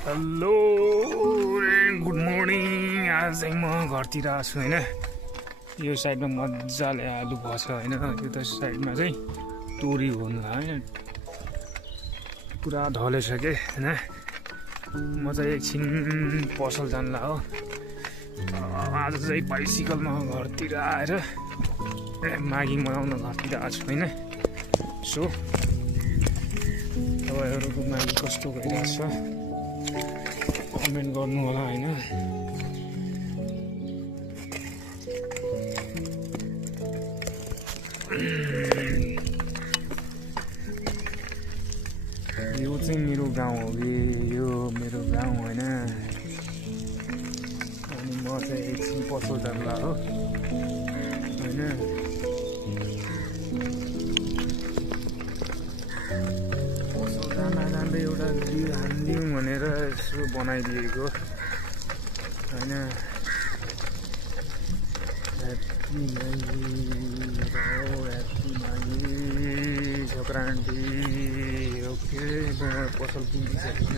Hello good morning. आज चाहिँ म घरतिर आएको छु होइन। यो साइडमा मजाले आलु भएछ होइन। यो साइडमा चाहिँ तोरी हुनु होइन, पुरा ढलेछ के होइन। म चाहिँ एकछिन पसल जान्ला हो। आज चाहिँ बाइसिकलमा घरतिर आएर मागी मनाउन घरतिर आएको छु होइन। सो तपाईँहरूको मागी कस्तो भइरहेछ कमेन्ट गर्नु होला होइन। यो चाहिँ मेरो गाउँ हो कि, यो मेरो गाउँ होइन। अनि म चाहिँ एकछिन पसल जान्ला हो होइन। पसल जाँदै एउटा भिडियो हानिदिउँ भनेर यसो बनाइदिएको होइन। ह्याप्पी मागी सङ्क्रान्ति। ओके, म पसल पुगिसकेँ।